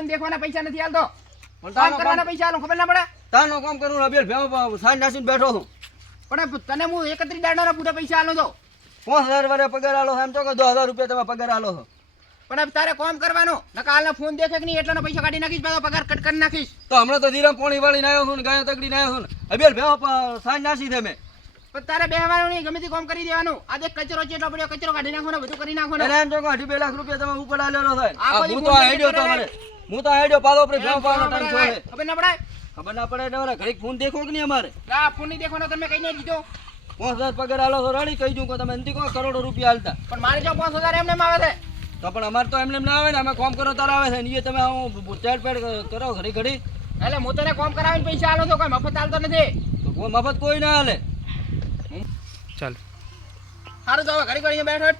Phone દેખવાના પૈસા નથી આલતો કામ કરવાના પૈસા આલો ખબર ના પડે તાનો કામ કરું અબેલ ભેવ સાંજ નાસીને બેઠો છું પણ તને હું 31 દાડાના પૂરા પૈસા આલો તો 5000 વારે પગાર આલો એમ તો કે 2000 રૂપિયા તમે પગાર આલો છો પણ તારે કામ કરવાનો નકા હાલના ફોન દેખે કે નહીં એટલાનો પૈસા કાઢી નાખીશ પાછો પગાર કટ કરી નાખીશ તો હમણાં તો ધીરામ પોણી વાળીને આવ્યો છું ને ગાયો તગડીને આવ્યો છું ને અબેલ ભેવ સાંજ નાસી દે મેં પણ તારે બેહવાનું નહીં ગમે તે કામ કરી દેવાનું આ દેખ કચરો છે એટલો પડ્યો કચરો કાઢી નાખો ને બધું કરી નાખો ને એમ તો 2.5 લાખ રૂપિયા તમે ઉપર આલેલો થાય આ હું તો આઈડિયો તો મને હું તો આઈડિયો પાછો આપણે ભેવ પાવાનો ટાઈમ છે ખબર ના પડે ખબર ના પડે એટલે ઘડીક ફોન દેખો કે નહીં અમારે આ ફોન નહીં દેખવાનો તમે કઈ નહીં દીધો 5000 પગાર આલો છો રાણી કહી દઉં કે તમે નથી કહો કરોડો રૂપિયા આલતા પણ મારે જો 5000 એમને આવે છે તો પણ અમારે તો એમને ના આવે ને અમે કામ કરો તાર આવે છે ને એ તમે ચેટ પેડ કરો ઘડી ઘડી એટલે હું તને કામ કરાવીને પૈસા આલો તો કોઈ મફત આલતો નથી તો કોઈ મફત કોઈ ના હાલે ચાલ સારું તો હવે ઘડી ઘડી બેઠો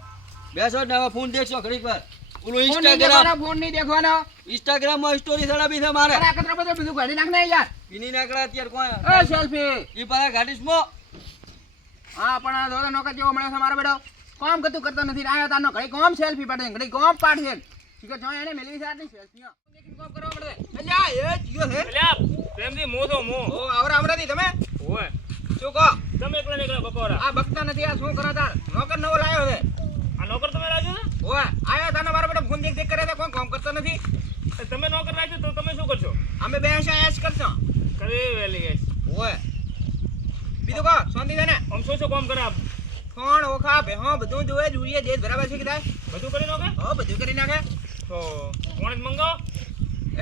બેસો ને હવે ફોન દેખશો ઘડીક વાર ઓલું ફોન નહીં દેખવાનો ફોન નહીં દેખવાનો ઇન્સ્ટાગ્રામ માં સ્ટોરી ચડાવી છે મારે આ કચરો બધું બધું કાઢી નાખ ને યાર પીની નાકડા અત્યારે કોઈ એ સેલ્ફી ઈ પાછા ગાડીશ મો હા પણ આ દોડો નોકર જેવો મળે છે મારો બેટો કામ કતું કરતો નથી આયો તારનો ઘડી કોમ સેલ્ફી પાડે ઘડી કોમ પાડશે ઠીક છે એને મેલી છે આટલી સેલ્ફી દેખીને કોમ કરવા પડે અલ્યા એ જીયો છે અલ્યા પ્રેમજી મો તો મો ઓ આવરાથી તમે ઓય શું કહો તમે એકલા નીકળ્યા બપોરા આ બકતા નથી આ શું કરો તાર નોકર નવો લાયો છે આ નોકર તમે રાખ્યો ઓય આયો તારનો મારો બેટો ફોન દેખ કરે છે કોણ કામ કરતો નથી છે તમે નોકર રાખ્યો તો તમે શું કરશો અમે બે એશ કરશો કરે વેલી ગેસ ઓય બીજું કહો શાંતિ છે ને આમ શું કામ કરે આપ ફોન ઓખા બે હા બધું જોવે જોઈએ દેશ બરાબર છે કે થાય બધું કરી નાખે હો બધું કરી નાખે તો કોણ જ મંગાવો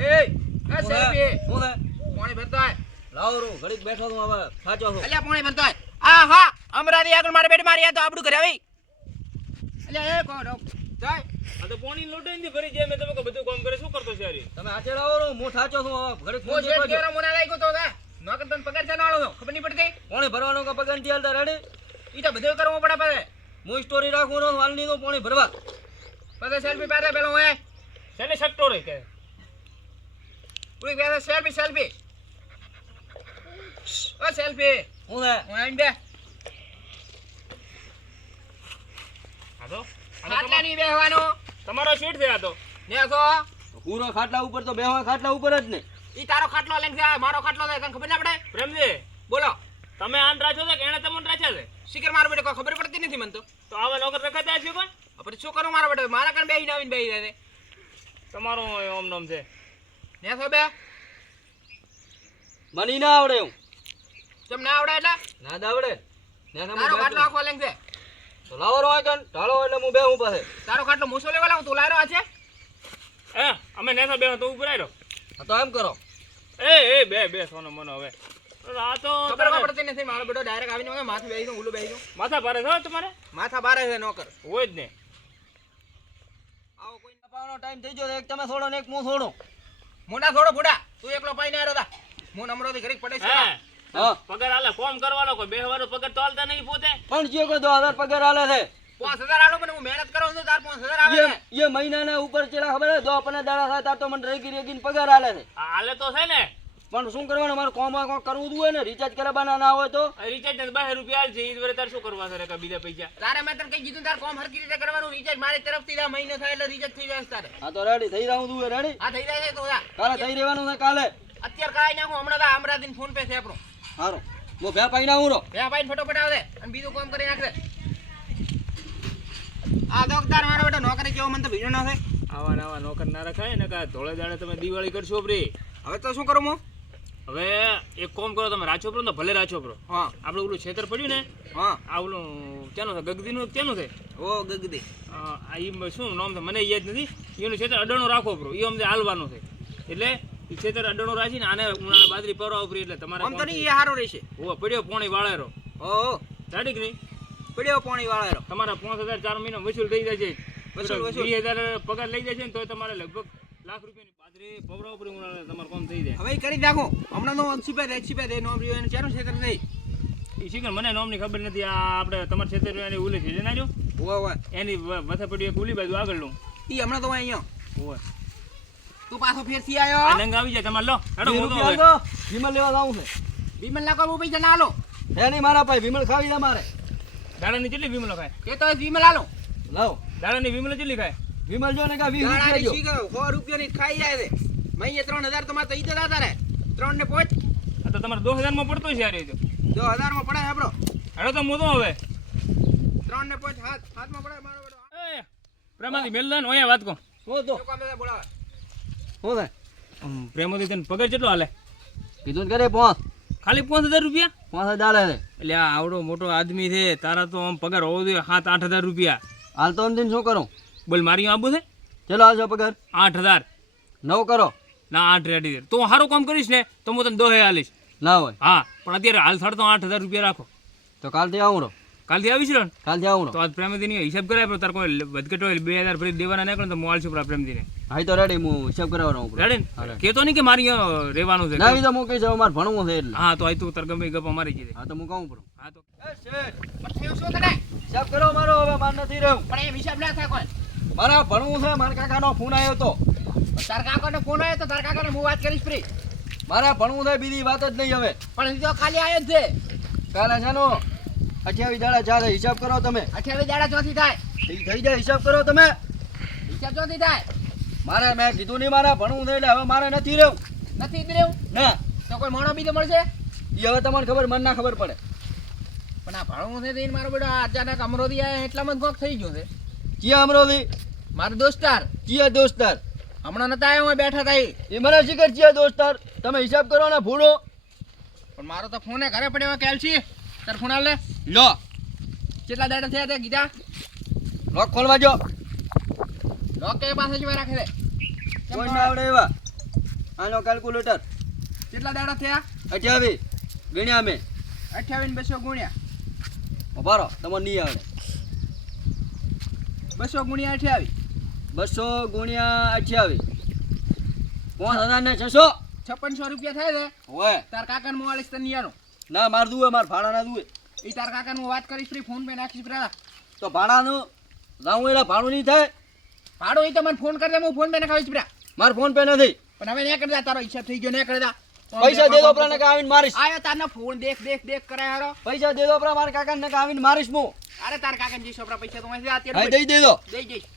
એ સેલ્ફી હું હે પાણી ભરતો આય લાવો રો ઘડીક બેઠો છું હવે સાચો છું અલ્યા પાણી ભરતો આય આ હા અમરાની આગળ મારે બેટ મારી આ તો આપણું ઘરે આવી અલ્યા એ કોણ જાય આ તો પાણી લોટાઈને ભરી જાય મેં તમે કહો બધું કામ કરે શું કરતો છે યાર તમે આચે લાવો રો હું સાચો છું હવે ઘડીક મો ફોન શેઠ દેખો કેરો મોના લાગ્યો તો તા નોકર તને પગાર ચાનો આલો તો ખબર નહીં પડતી પાણી ભરવાનો કે પગાર નથી હાલતા રેડી ઈ તો બધું કરવું પડે પાછે હું સ્ટોરી રાખું રો વાલની તો પાણી ભરવા પાછે સેલ્ફી પાડે પેલો હોય શેને શકતો રે કે ઉઈ પાછે સેલ્ફી ઓ સેલ્ફી હું હે હું આઈને બે આ તો ખાટલા ની બેહવાનો તમારો સીટ છે આ તો ને તો પૂરો ખાટલા ઉપર તો બેહવા ખાટલા ઉપર જ ને ઈ તારો ખાટલો લઈને જાય મારો ખાટલો લઈને તને ખબર ના પડે પ્રેમજી બોલો તમે આન રાખ્યો છે કે એને તમને રાખ્યા છે શિખર મારો બેટો કોઈ ખબર પડતી નથી મને તો તો આવા નોકર રખાતા છે કોઈ આપણે શું કરું મારો બેટો મારા કણ બેહીને આવીને બેહી જાય તમારો ઓમ નામ છે ને તો બે મને ના આવડે હું કેમ ના આવડે એટલે ના દાવડે તારો ખાટલો આખો લઈને છે તો લાવો રો આગળ ઢાળો એટલે હું બેહું પાસે તારો ખાટલો મૂસો લેવા લાવું તું લાયરો આ છે એ અમે નેસા બે તો ઉપર આવ્યો તો એમ કરો એ બે સોનો મનો હવે આ તો ખબર પડતી નથી મારો બેટો ડાયરેક્ટ આવીને મને માથે બેહી ગયો ઉલું બેહી ગયો માથા ભારે છો તમારે માથા બારે છે નોકર હોય જ ને આવો કોઈ પાવાનો ટાઈમ થઈ ગયો એક તમે છોડો ને એક હું છોડું મોટા થોડો ફોડા તું એકલો પાઈને આવ્યો તા હું નમરોથી ઘડીક પડે છે હા પગાર આલે ફોર્મ કરવાનો કોઈ બેહવાનો પગાર તો આલતા નહીં પોતે પણ જે કોઈ 2000 પગાર આલે છે 5000 આલો પણ હું મહેનત કરું છું તાર 5000 આવે છે એ મહિનાના ઉપર ચેલા ખબર હે 10-15 દાડા થાય તાર તો મને રેગીને પગાર આલે છે આલે તો છે ને પણ શું કરવાનું મારે કોમમાં કોઈ કરવું હોય ને રિચાર્જ કરવાના ના હોય તો રિચાર્જ ને 12 રૂપિયા આલ છે ઈ વરે તાર શું કરવા છે કે બીજા પૈસા તારે મેં તને કઈ કીધું તાર કોમ હરકી રીતે કરવાનું રિચાર્જ મારી તરફથી જા મહિનો થાય એટલે રિચાર્જ થઈ જાય તારે હા તો રેડી થઈ જાઉં તું રેડી આ થઈ જાય છે તો જા કાલે થઈ રહેવાનું છે કાલે અત્યારે કરાઈ નાખું હમણાં તો અમરાદીન ફોન પે છે આપણો સારું હું ભે પાઈ ના હું રો બે ભાઈ ફોટો પટાવ દે અને બીજું કામ કરી નાખે આ દોકદાર મારો બેટો નોકરી કેવો મને તો ભીડો ના થાય આવા નોકર ના રખાય ને કે ધોળે દાડે તમે દિવાળી કરશો પ્રી હવે તો શું કરું હું હવે એક કામ કરો તમે રાચો પ્રો ને ભલે રાચો પ્રો હા આપણે ઓલું છેતર પડ્યું ને હા આ ઓલું ક્યાંનું છે ગગદીનું ક્યાંનું છે ઓ ગગદી આ ઈ શું નામ છે મને યાદ નથી એનું છેતર અડાણો રાખો પ્રો એ અમને હાલવાનું છે એટલે એ છેતર અડાણો રાખીને આને ઉનાળા બાજરી પરવા ઉપરી એટલે તમારે આમ તો નહીં એ હારો રહેશે ઓ પડ્યો પોણી વાળેરો ઓ ચાડી કે નહીં પડ્યો પાણી વાળારો તમારા 5000 4 મહિના વસૂલ થઈ જશે વસૂલ. 20000 પગાર લઈ જશે ને તો તમારે લગભગ લાખ રૂપિયાની બાજરી પવરા ઉપરી ઉનાળે તમારું કામ થઈ જાય હવે ઈ કરી નાખો હમણાં નો છીપે દે નો રહ્યો એને ચારું ક્ષેત્ર થઈ એ શીખર મને નોમની ખબર નથી આ આપણે તમારા ક્ષેત્ર એની ઉલી છે જણાજો ઓય એની વથે પડ્યું એક ઉલી બાજુ આગળનું ઈ હમણાં તો અહીંયા ઓય તું પાછો ફેરથી આવ્યો આ નંગ આવી જાય તમારે લો હેડો હું તો હવે વિમલ લેવા જાઉં છે વિમલ ના કરવું પૈસા ના આલો હે નહીં મારા ભાઈ વિમલ ખાવી દે મારે દાડાની કેટલી વિમલો ખાય કે તો વિમલ આલો લાવ દાડાની વિમલો કેટલી ખાય વિમલ જો ને કા 20 રૂપિયા જો શી ગયો 100 રૂપિયાની ખાઈ જાય છે મેં એ 3000 તો મારે તઈ જતા તારે 3 ને 5 આ તો તમારે 2000 માં પડતો છે યાર એ તો 2000 માં પડે હે બ્રો હેડો તો હું તો હવે 3 ને 5 હાથમાં પડે મારો બેડો એ પ્રેમાથી મેલ દે ને ઓયા વાત કહું હું તો શું કામ છે બોલાવે હું થાય પ્રેમાથી તને પગાર કેટલો હાલે કીધું ને કરે પોસ ખાલી 5000 રૂપિયા 5000 હાલે એટલે આ આવડો મોટો આદમી છે તારા તો આમ પગાર હોવો જોઈએ 7-8000 રૂપિયા હાલ તો અંતિમ શું કરું બોલ મારી આબુ છે ચલો આવજો પગાર 8000 9 કરો ના 8 રેડી દે તું સારું કામ કરીશ ને તો હું તને 10 હાલીશ ના હોય હા પણ અત્યારે હાલ થાળ તો 8000 રૂપિયા રાખો તો કાલથી આવું રહો કાલથી આવીશ ને કાલથી આવું રહો તો આજ પ્રેમદીની હિસાબ કરાય પણ તાર કોઈ વધઘટ હોય 2000 ફરી દેવાના નહીં કરે તો મોલ છું પ્રેમદીને હા તો રેડી હું હિસાબ કરાવવાનો હું રેડી ને કેતો નહીં કે મારી અહીંયા રહેવાનું છે ના એ તો મૂકી જાવ મારે ભણવું છે એટલે હા તો આય તું તાર ગમે એ ગપ્પા મારી જઈએ હા તો હું કહું પડું હા તો પણ થયું શું તને હિસાબ કરો મારો હવે માર નથી રહ્યું પણ એમ હિસાબ ના થાય કોઈ મારા ભણવું છે મારા કાકાનો ફોન આવ્યો તો તાર કાકાનો ફોન આવ્યો તો તાર કાકાને હું વાત કરીશ ફ્રી મારા ભણવું છે બીજી વાત જ નહીં હવે પણ હજી તો ખાલી આવ્યો જ છે કાલે છે નો 28 દાડા ચાલે હિસાબ કરો તમે 28 દાડા ચોથી થાય થઈ જાય હિસાબ કરો તમે હિસાબ ચોથી થાય મારે મેં કીધું નહીં મારા ભણવું છે એટલે હવે મારે નથી રહ્યું નથી જ રહ્યું ના તો કોઈ મોણો બીજો મળશે એ હવે તમને ખબર મને ના ખબર પડે પણ આ ભાડું છે તો મારો બેટો અચાનક અમરોદી આવ્યા એટલામાં જ ગોખ થઈ ગયો છે ચિયા અમરોલી મારો દોસ્તાર ચિયા દોસ્તાર હમણાં નતા આવ્યો બેઠા હતા એ મને શીખર ચિયા દોસ્તાર તમે હિસાબ કરો ને ભૂડો પણ મારો તો ફોને ઘરે પડ્યો કેલ્સી તાર ફોન આલ લે લો કેટલા દાડા થયા તે કીધા લોક ખોલવા જો લોક કે પાસે જ રાખે છે કોઈ ના આવડે એવા આનો કેલ્ક્યુલેટર કેટલા દાડા થયા 28 ગણ્યા મેં 28 200 ગુણ્યા ઉભારો તમને નહીં આવડે 200 ગુણ્યા 28 200 ગુણ્યા 28 5600 5600 રૂપિયા થાય છે હોય તાર કાકાને મોવાલીસ તને નિયાનો ના માર દુએ માર ભાડા ના દુએ એ તાર કાકાને હું વાત કરીશ ફ્રી ફોન પે નાખીશ પેલા તો ભાડાનું લાવું એટલે ભાડું નહીં થાય ભાડો એ તો મને ફોન કરી દે હું ફોન પે નાખાવીશ પેલા માર ફોન પે નથી પણ હવે નહીં કરતા તારો હિસાબ થઈ ગયો નહીં કરતા પૈસા દે દો પેલા ને આવીને મારીશ આયો તારનો ફોન દેખ કરાય હારો પૈસા દે દો પેલા મારા કાકાને ને આવીને મારીશ હું અરે તાર કાકાને જે છોકરા પૈસા તો મારી હા અત્યારે દઈ દે દો દઈ જઈશ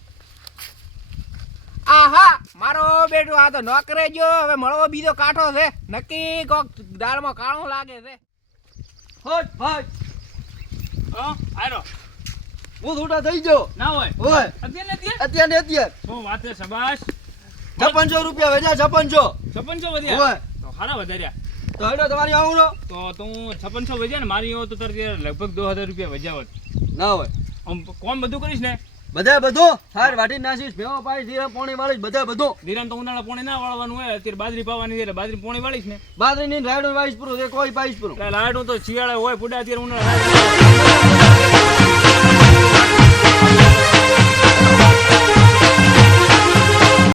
આહા મારો બેટો આ તો નોકરે જો હવે મળવો બીજો કાઠો છે નક્કી કોક દાળમાં કાળું લાગે છે હટ હટ હા આરો હું છૂટા થઈ ગયો ના હોય હોય અત્યારે ને અત્યારે શું વાત છે શાબાશ 5600 રૂપિયા વેજા 5600 5600 હોય વધ્યા તો હારા વધાર્યા તો હેડો તમારી આવું નો તો તું 5600 વધ્યા ને મારી હોય તો તારે લગભગ 2000 રૂપિયા વધ્યા હોત ના હોય આમ કોમ બધું કરીશ ને બધા બધું હાર વાટી નાસીશ ભેવો પાઈ જીરા પોણી વાળીશ બધા બધું ધીરાન તો ઉનાળા પોણી ના વાળવાનું હોય અત્યારે બાજરી પાવાની છે એટલે બાજરી પોણી વાળીશ ને બાદરી ની રાયડું વાઈશ પૂરું કોઈ પાઈશ પૂરું લાડું તો શિયાળે હોય પુડા અત્યારે ઉનાળા